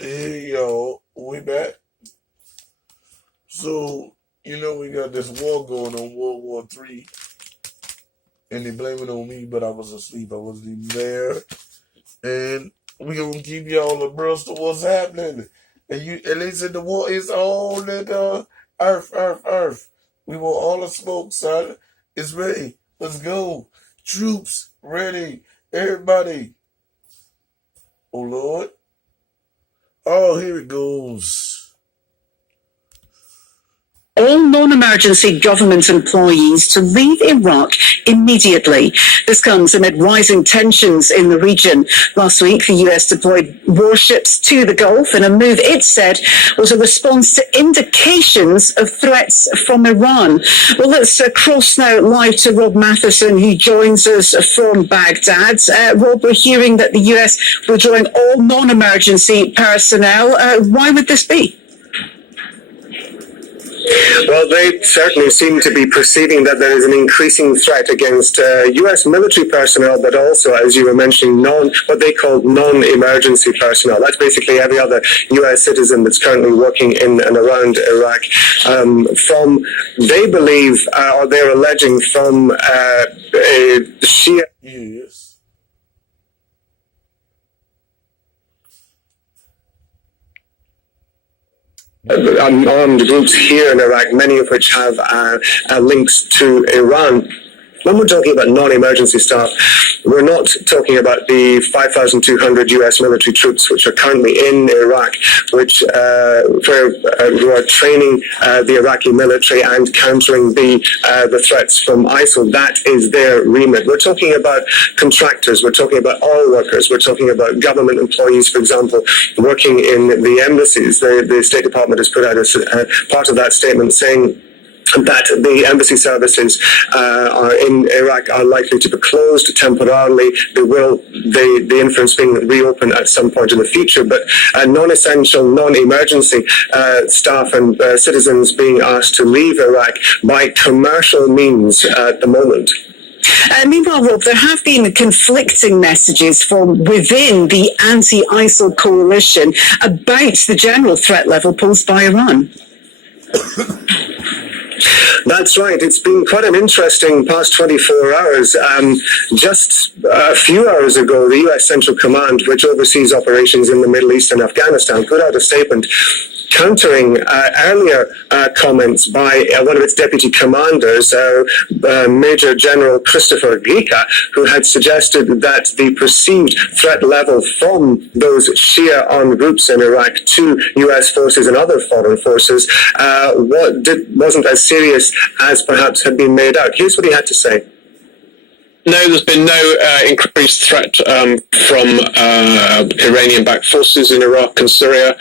Hey y'all, we back. So, we got this war going on, World War III, and they blame it on me, but I was asleep. I wasn't even there. And we gonna keep y'all abreast of what's happening. And they said the war is all at Earth. We want all the smoke, son. It's ready. Let's go. Troops ready. Everybody. Oh Lord. Oh, here it goes. All non-emergency government employees to leave Iraq immediately. This comes amid rising tensions in the region. Last week, the US deployed warships to the Gulf in a move it said was a response to indications of threats from Iran. Well, let's cross now live to Rob Matheson, who joins us from Baghdad. Rob, we're hearing that the US withdrawing all non-emergency personnel. Why would this be? Well, they certainly seem to be perceiving that there is an increasing threat against U.S. military personnel, but also, as you were mentioning, what they call non-emergency personnel. That's basically every other U.S. citizen that's currently working in and around Iraq. They believe, or they're alleging from Shia. Yes. Armed groups here in Iraq, many of which have links to Iran. When we're talking about non-emergency staff, we're not talking about the 5,200 U.S. military troops which are currently in Iraq, who are training the Iraqi military and countering the threats from ISIL. That is their remit. We're talking about contractors. We're talking about oil workers. We're talking about government employees, for example, working in the embassies. The State Department has put out a part of that statement saying that the embassy services in Iraq are likely to be closed temporarily. The inference being reopened at some point in the future, but non-essential, non-emergency staff and citizens being asked to leave Iraq by commercial means at the moment. Meanwhile, Rob, there have been conflicting messages from within the anti-ISIL coalition about the general threat level posed by Iran. That's right. It's been quite an interesting past 24 hours. Just a few hours ago, the U.S. Central Command, which oversees operations in the Middle East and Afghanistan, put out a statement countering earlier comments by one of its deputy commanders, Major General Christopher Ghika, who had suggested that the perceived threat level from those Shia armed groups in Iraq to U.S. forces and other foreign forces wasn't as serious as perhaps had been made out. Here's what he had to say. No, there's been no increased threat from Iranian-backed forces in Iraq and Syria.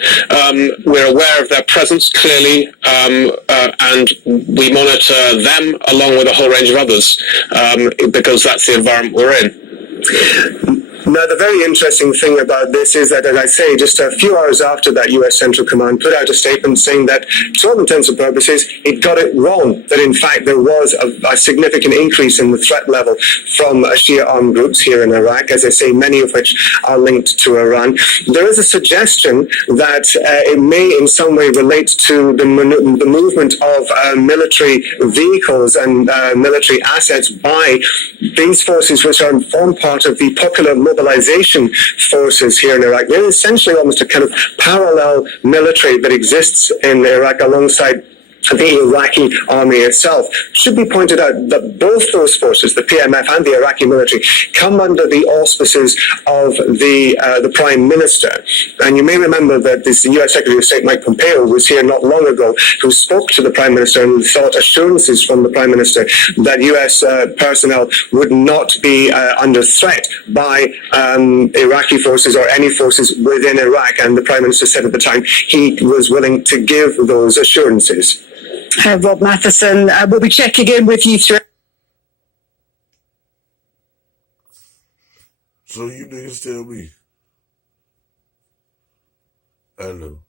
We're aware of their presence, clearly, and we monitor them along with a whole range of others because that's the environment we're in. Now, the very interesting thing about this is that, as I say, just a few hours after that, U.S. Central Command put out a statement saying that, to all intents and purposes, it got it wrong, that in fact there was a significant increase in the threat level from Shia armed groups here in Iraq, as I say, many of which are linked to Iran. There is a suggestion that it may in some way relate to the movement of military vehicles and military assets by these forces, which form part of the popular mobilization forces here in Iraq. They're essentially almost a kind of parallel military that exists in Iraq alongside the Iraqi army itself. It should be pointed out that both those forces, the PMF and the Iraqi military, come under the auspices of the Prime Minister. And you may remember that the U.S. Secretary of State Mike Pompeo was here not long ago, who spoke to the Prime Minister and sought assurances from the Prime Minister that U.S. personnel would not be under threat by Iraqi forces or any forces within Iraq. And the Prime Minister said at the time he was willing to give those assurances. Rob Matheson, we'll be checking in with you through. So you niggas tell me. I know.